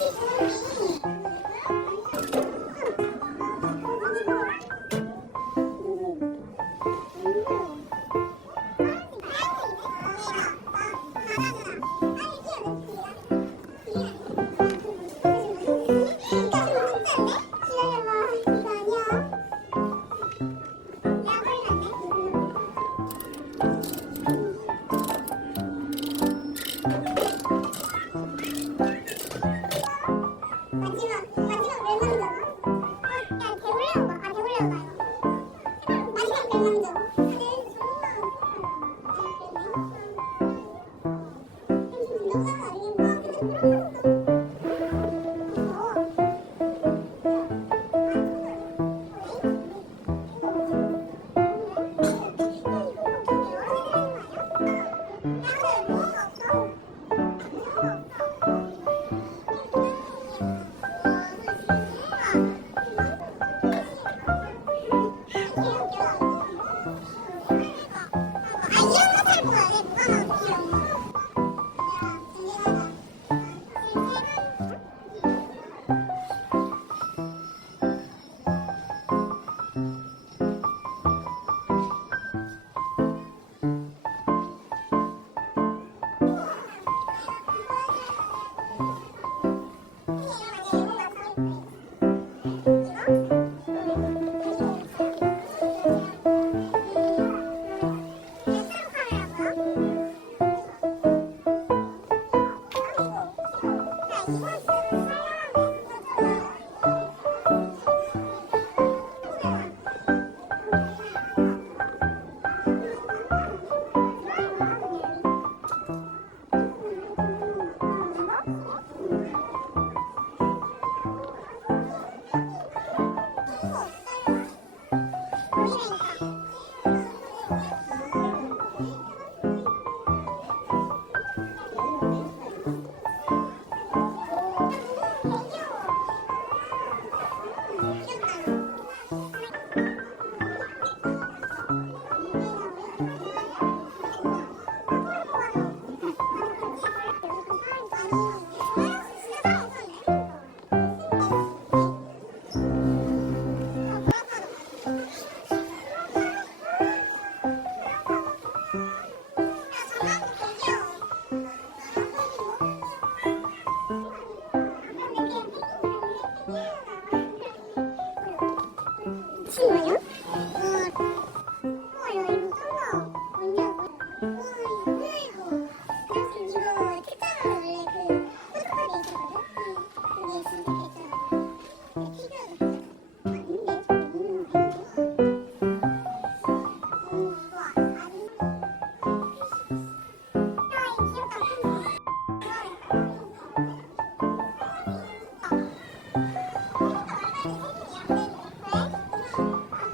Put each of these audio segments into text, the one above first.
Oh,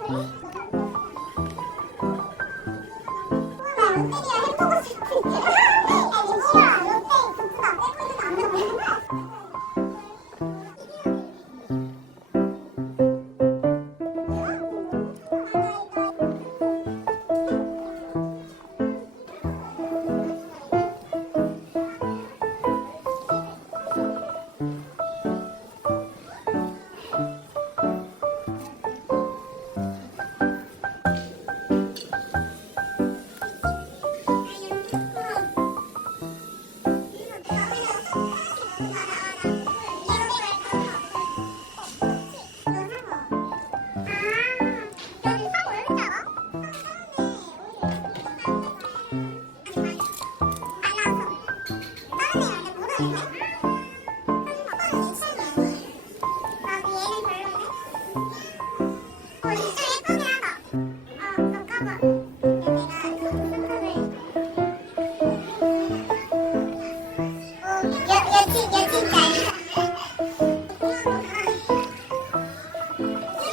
Mm-hmm.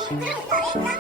それそれ